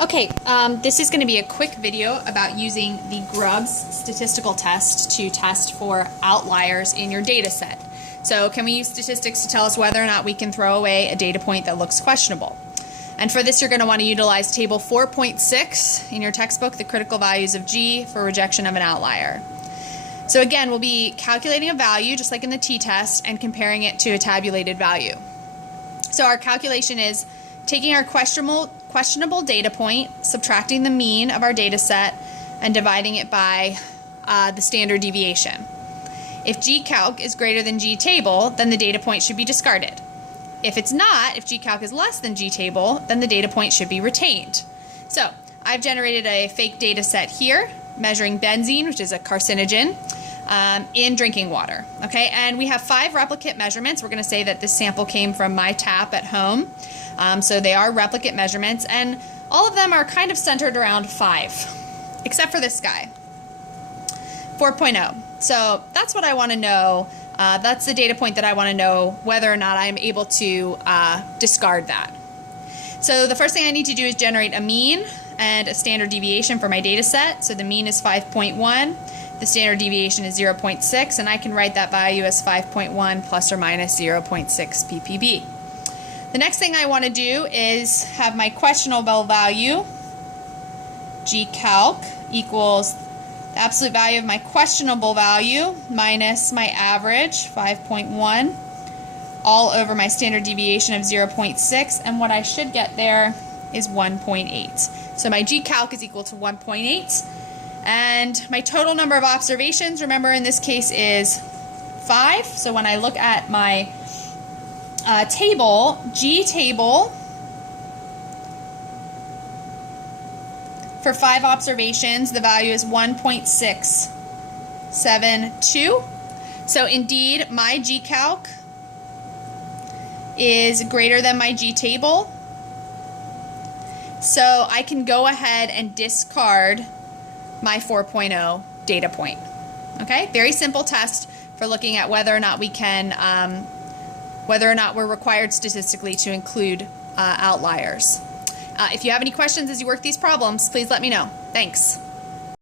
Okay, this is going to be a quick video about using the Grubb's statistical test to test for outliers in your data set. So can we use statistics to tell us whether or not we can throw away a data point that looks questionable? And for this, you're going to want to utilize table 4.6 in your textbook, the critical values of G for rejection of an outlier. So again, we'll be calculating a value, just like in the t-test, and comparing it to a tabulated value. So our calculation is taking our questionable data point, subtracting the mean of our data set, and dividing it by the standard deviation. If GCalc is greater than GTable, then the data point should be discarded. If it's not, if GCalc is less than GTable, then the data point should be retained. So I've generated a fake data set here, measuring benzene, which is a carcinogen, in drinking water. Okay, and we have 5 replicate measurements. We're going to say that this sample came from my tap at home. So they are replicate measurements, and all of them are kind of centered around 5, except for this guy, 4.0. So that's what I want to know. That's the data point that I want to know whether or not I'm able to discard that. So the first thing I need to do is generate a mean and a standard deviation for my data set. So the mean is 5.1, the standard deviation is 0.6, and I can write that value as 5.1 plus or minus 0.6 ppb. The next thing I want to do is have my questionable value, GCalc, equals the absolute value of my questionable value minus my average, 5.1, all over my standard deviation of 0.6, and what I should get there is 1.8. So my GCalc is equal to 1.8, and my total number of observations, remember in this case, is 5. So when I look at my table, GTable, for 5 observations, the value is 1.672. So indeed, my GCalc is greater than my GTable. So I can go ahead and discard my 4.0 data point. Okay, very simple test for looking at whether or not we can, whether or not we're required statistically to include outliers. If you have any questions as you work these problems, please let me know. Thanks.